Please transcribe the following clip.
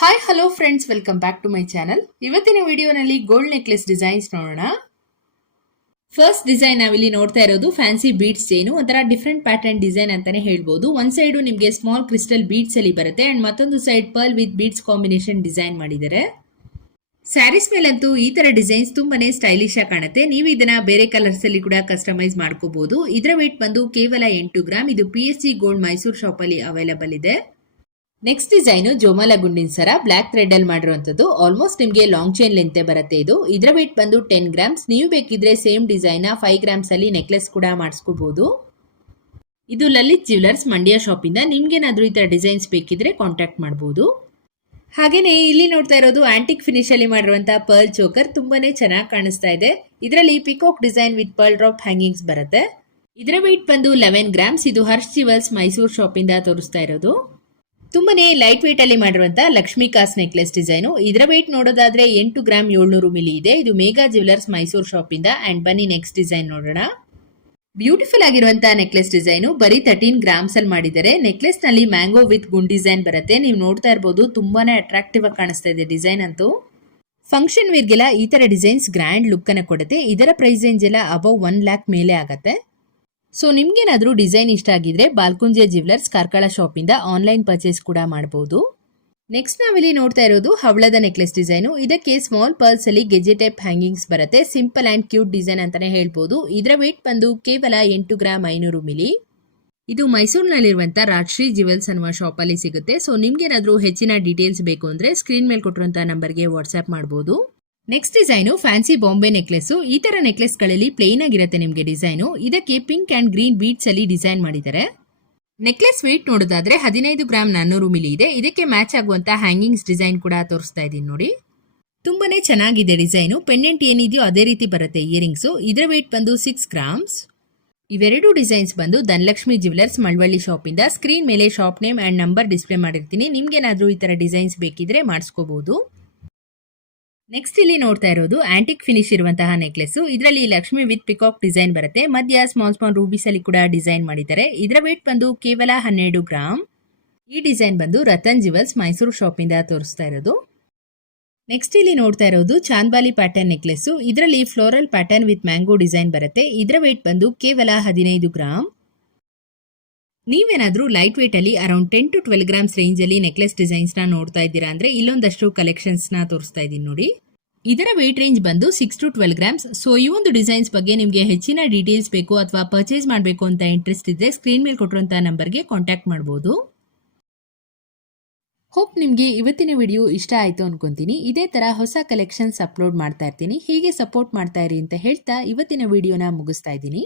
Hi hello friends welcome back to my channel ಇವತ್ತಿನ ವಿಡಿಯೋನಲ್ಲಿ gold necklace designs ನೋಡೋಣ. First design ನಾವಿಲ್ಲಿ ನೋಡ್ತಾ ಇರೋದು ಫ್ಯಾನ್ಸಿ ಬೀಡ್ಸ್ ಚೈನು ಒಂಥರ ಡಿಫ್ರೆಂಟ್ ಪ್ಯಾಟರ್ನ್ ಡಿಸೈನ್ ಅಂತಾನೆ ಹೇಳ್ಬೋದು. ಒಂದು ಸೈಡು ನಿಮಗೆ ಸ್ಮಾಲ್ ಕ್ರಿಸ್ಟಲ್ ಬೀಡ್ಸ್ ಅಲ್ಲಿ ಬರುತ್ತೆ. ಅಂಡ್ ಮತ್ತೊಂದು side pearl with beads combination design ಮಾಡಿದ್ದಾರೆ. ಸ್ಯಾರೀಸ್ ಮೇಲಂತೂ ಈ ತರ ಡಿಸೈನ್ಸ್ ತುಂಬಾನೇ ಸ್ಟೈಲಿಶ್ ಆಗಿ ಕಾಣುತ್ತೆ. ನೀವು ಇದನ್ನ ಬೇರೆ ಕಲರ್ಸ್ ಅಲ್ಲಿ ಕೂಡ ಕಸ್ಟಮೈಸ್ ಮಾಡ್ಕೋಬಹುದು ಇದರ ವೇಟ್ ಬಂದು ಕೇವಲ ಎಂಟು ಗ್ರಾಮ್ ಇದು ಪಿ ಗೋಲ್ಡ್ ಮೈಸೂರು ಶಾಪ್ ಅಲ್ಲಿ ಅವೈಲಬಲ್ ಇದೆ. ನೆಕ್ಸ್ಟ್ ಡಿಸೈನ್ ಜೋಮಾಲ ಗುಂಡಿನ ಸರ ಬ್ಲಾಕ್ ಥ್ರೆಡ್ ಅಲ್ಲಿ ಮಾಡಿರುವಂತದ್ದು. ಆಲ್ಮೋಸ್ಟ್ ನಿಮಗೆ ಲಾಂಗ್ ಚೈನ್ ಲೆಂತೆ ಬರುತ್ತೆ ಇದು. ಇದರ ವೇಟ್ ಬಂದು ಟೆನ್ ಗ್ರಾಮ್ಸ್ ನೀವು ಬೇಕಿದ್ರೆ ಸೇಮ್ ಡಿಸೈನ್ ಫೈವ್ ಗ್ರಾಮ್ಸ್ ಅಲ್ಲಿ ನೆಕ್ಲೆಸ್ ಕೂಡ ಮಾಡಿಸ್ಕೋಬಹುದು ಇದು ಲಲಿತ್ ಜ್ಯುವೆಲರ್ಸ್ ಮಂಡ್ಯ ಶಾಪ್ ಇಂದ. ನಿಮ್ಗೇನಾದ್ರೂ ಈ ತರ ಡಿಸೈನ್ಸ್ ಬೇಕಿದ್ರೆ ಕಾಂಟ್ಯಾಕ್ಟ್ ಮಾಡಬಹುದು ಹಾಗೇನೆ ಇಲ್ಲಿ ನೋಡ್ತಾ ಇರೋದು ಆಂಟಿಕ್ ಫಿನಿಶ್ ಅಲ್ಲಿ ಮಾಡಿರುವಂತಹ ಪರ್ಲ್ ಚೋಕರ್ ತುಂಬಾನೇ ಚೆನ್ನಾಗಿ ಕಾಣಿಸ್ತಾ ಇದೆ. ಇದರಲ್ಲಿ peacock design with pearl drop hangings ಬರುತ್ತೆ. ಇದರ ವೇಟ್ ಬಂದು ಲೆವೆನ್ ಗ್ರಾಮ್ಸ್ ಇದು ಹರ್ಷ್ ಜಿವಲ್ಸ್ ಮೈಸೂರು ಶಾಪ್ ಇಂದ ತೋರಿಸ್ತಾ ಇರೋದು. ತುಂಬಾನೇ ಲೈಟ್ ವೇಟ್ ಅಲ್ಲಿ ಮಾಡಿರುವಂತಹ ಲಕ್ಷ್ಮೀ ಕಾಸ್ ನೆಕ್ಲೆಸ್ ಡಿಸೈನು ಇದರ ವೇಟ್ ನೋಡೋದಾದ್ರೆ ಎಂಟು ಗ್ರಾಮ್ ಏಳ್ನೂರು ಮಿಲಿ ಇದೆ. ಇದು ಮೇಘಾ ಜ್ಯುವೆಲರ್ಸ್ ಮೈಸೂರು ಶಾಪ್ ಇಂದ. ಅಂಡ್ ಬನ್ನಿ ನೆಕ್ಸ್ಟ್ ಡಿಸೈನ್ ನೋಡೋಣ. ಬ್ಯೂಟಿಫುಲ್ ಆಗಿರುವಂತಹ ನೆಕ್ಲೆಸ್ ಡಿಸೈನು ಬರೀ ತರ್ಟೀನ್ ಗ್ರಾಮ್ಸ್ ಅಲ್ಲಿ ಮಾಡಿದ್ದಾರೆ. ನೆಕ್ಲೆಸ್ನಲ್ಲಿ ಮ್ಯಾಂಗೋ ವಿತ್ ಗುಂಡ್ ಡಿಸೈನ್ ಬರುತ್ತೆ. ನೀವು ನೋಡ್ತಾ ಇರಬಹುದು ತುಂಬಾನೇ ಅಟ್ರಾಕ್ಟಿವ್ ಆಗಿ ಕಾಣಿಸ್ತಾ ಇದೆ ಡಿಸೈನ್ ಅಂತೂ. ಫಂಕ್ಷನ್ ವೇರ್ಗೆಲ್ಲ ಈ ತರ ಡಿಸೈನ್ಸ್ ಗ್ರ್ಯಾಂಡ್ ಲುಕ್ ಅನ್ನ ಕೊಡುತ್ತೆ. ಇದರ ಪ್ರೈಸ್ ರೇಂಜ್ ಎಲ್ಲ ಅಬೌವ್ ಒನ್ ಲ್ಯಾಕ್ ಮೇಲೆ ಆಗತ್ತೆ. ಸೊ ನಿಮ್ಗೇನಾದರೂ ಡಿಸೈನ್ ಇಷ್ಟ ಆಗಿದ್ರೆ ಬಾಲ್ಕುಂಜೆ ಜ್ಯುವೆಲರ್ಸ್ ಕಾರ್ಕಳ ಶಾಪ್ ಇಂದ ಆನ್ಲೈನ್ ಪರ್ಚೇಸ್ ಕೂಡ ಮಾಡಬಹುದು ನೆಕ್ಸ್ಟ್ ನಾವಿಲ್ಲಿ ನೋಡ್ತಾ ಇರೋದು ಹವಳದ ನೆಕ್ಲೆಸ್ ಡಿಸೈನು ಇದಕ್ಕೆ ಸ್ಮಾಲ್ ಪರ್ಲ್ಸ್ ಅಲ್ಲಿ ಗೆಜೆ ಟೈಪ್ ಹ್ಯಾಂಗಿಂಗ್ಸ್ ಬರುತ್ತೆ. ಸಿಂಪಲ್ ಅಂಡ್ ಕ್ಯೂಟ್ ಡಿಸೈನ್ ಅಂತಾನೆ ಹೇಳ್ಬೋದು. ಇದರ ವೇಟ್ ಬಂದು ಕೇವಲ ಎಂಟು ಗ್ರಾಮ್ ಐನೂರು ಮಿಲಿ ಇದು ಮೈಸೂರಿನಲ್ಲಿರುವಂತ ರಾಜಶ್ರೀ ಜ್ಯುವೆಲ್ಸ್ ಅನ್ನುವ ಶಾಪ್ ಅಲ್ಲಿ ಸಿಗುತ್ತೆ. ಸೊ ನಿಮ್ಗೇನಾದರೂ ಹೆಚ್ಚಿನ ಡೀಟೇಲ್ಸ್ ಬೇಕು ಅಂದ್ರೆ ಸ್ಕ್ರೀನ್ ಮೇಲೆ ಕೊಟ್ಟಿರುವಂತಹ ನಂಬರ್ಗೆ ವಾಟ್ಸ್ಆ್ಯಪ್ ಮಾಡಬಹುದು next design fancy Bombay necklace ಈ ತರ ನೆಕ್ಲೆಸ್ಗಳಲ್ಲಿ ಪ್ಲೇನ್ ಆಗಿರುತ್ತೆ ನಿಮಗೆ ಡಿಸೈನು ಇದಕ್ಕೆ ಪಿಂಕ್ ಅಂಡ್ ಗ್ರೀನ್ ಬೀಡ್ಸ್ ಅಲ್ಲಿ ಡಿಸೈನ್ ಮಾಡಿದ್ದಾರೆ. ನೆಕ್ಲೆಸ್ ವೇಟ್ ನೋಡೋದಾದ್ರೆ ಹದಿನೈದು ಗ್ರಾಮ್ ನಾನ್ನೂರು ಮಿಲಿ ಇದೆ. ಇದಕ್ಕೆ ಮ್ಯಾಚ್ ಆಗುವಂತ ಹ್ಯಾಂಗಿಂಗ್ಸ್ ಡಿಸೈನ್ ಕೂಡ ತೋರಿಸ್ತಾ ಇದೀನಿ ನೋಡಿ. ತುಂಬಾನೇ ಚೆನ್ನಾಗಿದೆ ಡಿಸೈನು ಪೆಂಡೆಂಟ್ ಏನಿದೆಯೋ ಅದೇ ರೀತಿ ಬರುತ್ತೆ ಇಯರಿಂಗ್ಸ್ ಇದರ ವೇಟ್ ಬಂದು ಸಿಕ್ಸ್ ಗ್ರಾಮ್ಸ್ ಇವೆರಡು ಡಿಸೈನ್ಸ್ ಬಂದು ಧನಲಕ್ಷ್ಮಿ ಜ್ಯುವೆಲರ್ಸ್ ಮಳವಳ್ಳಿ ಶಾಪ್ ಇಂದ. ಸ್ಕ್ರೀನ್ ಮೇಲೆ shop name and number display ಮಾಡಿರ್ತೀನಿ. ನಿಮ್ಗೇನಾದರೂ ಈ ತರ ಡಿಸೈನ್ಸ್ ಬೇಕಿದ್ರೆ ಮಾಡಿಸ್ಕೋಬಹುದು ನೆಕ್ಸ್ಟ್ ಇಲ್ಲಿ ನೋಡ್ತಾ ಇರೋದು ಆಂಟಿಕ್ ಫಿನಿಶ್ ಇರುವಂತಹ ನೆಕ್ಲೆಸ್ ಇದರಲ್ಲಿ ಲಕ್ಷ್ಮಿ ವಿತ್ ಪಿಕಾಕ್ ಡಿಸೈನ್ ಬರುತ್ತೆ. ಮಧ್ಯ ಸ್ಮಾಲ್ ಸ್ಮಾಲ್ ರೂಬೀಸ್ ಅಲ್ಲಿ ಕೂಡ ಡಿಸೈನ್ ಮಾಡಿದ್ದಾರೆ. ಇದರ ವೇಟ್ ಬಂದು ಕೇವಲ ಹನ್ನೆರಡು ಗ್ರಾಮ್ ಈ ಡಿಸೈನ್ ಬಂದು ರತನ್ ಜುವೆಲ್ಸ್ ಮೈಸೂರು ಶಾಪ್ ಇಂದ ತೋರಿಸ್ತಾ ಇರೋದು. ನೆಕ್ಸ್ಟ್ ಇಲ್ಲಿ ನೋಡ್ತಾ ಇರೋದು ಚಾಂದ್ಬಾಲಿ ಪ್ಯಾಟರ್ನ್ ನೆಕ್ಲೆಸ್ ಇದರಲ್ಲಿ floral pattern with mango design ಬರುತ್ತೆ. ಇದರ ವೇಟ್ ಬಂದು ಕೇವಲ ಹದಿನೈದು ಗ್ರಾಮ್ ನೀವೇನಾದ್ರೂ ಲೈಟ್ ವೇಟ್ ಅಲ್ಲಿ around ten to twelve grams range ಅಲ್ಲಿ ನೆಕ್ಲೆಸ್ ಡಿಸೈನ್ಸ್ನ ನೋಡ್ತಾ ಇದ್ದೀರಾ ಅಂದ್ರೆ ಇಲ್ಲೊಂದಷ್ಟು ಕಲೆಕ್ಷನ್ಸ್ನ ತೋರಿಸ್ತಾ ಇದ್ದೀನಿ ನೋಡಿ. ಇದರ ವೇಟ್ ರೇಂಜ್ ಬಂದು six to twelve grams so ಈ ಒಂದು ಡಿಸೈನ್ಸ್ ಬಗ್ಗೆ ನಿಮಗೆ ಹೆಚ್ಚಿನ ಡೀಟೇಲ್ಸ್ ಬೇಕು ಅಥವಾ ಪರ್ಚೇಸ್ ಮಾಡಬೇಕು ಅಂತ ಇಂಟ್ರೆಸ್ಟ್ ಇದ್ರೆ ಸ್ಕ್ರೀನ್ ಮೇಲೆ ಕೊಟ್ಟಿರುವಂತಹ ನಂಬರ್ಗೆ ಕಾಂಟ್ಯಾಕ್ಟ್ ಮಾಡಬಹುದು ಹೋಪ್ ನಿಮಗೆ ಇವತ್ತಿನ ವಿಡಿಯೋ ಇಷ್ಟ ಆಯಿತು ಅನ್ಕೊಂತೀನಿ. ಇದೇ ತರ ಹೊಸ ಕಲೆಕ್ಷನ್ಸ್ ಅಪ್ಲೋಡ್ ಮಾಡ್ತಾ ಇರ್ತೀನಿ. ಹೀಗೆ ಸಪೋರ್ಟ್ ಮಾಡ್ತಾ ಇರಿ ಅಂತ ಹೇಳ್ತಾ ಇವತ್ತಿನ ವಿಡಿಯೋನ ಮುಗಿಸ್ತಾ ಇದ್ದೀನಿ.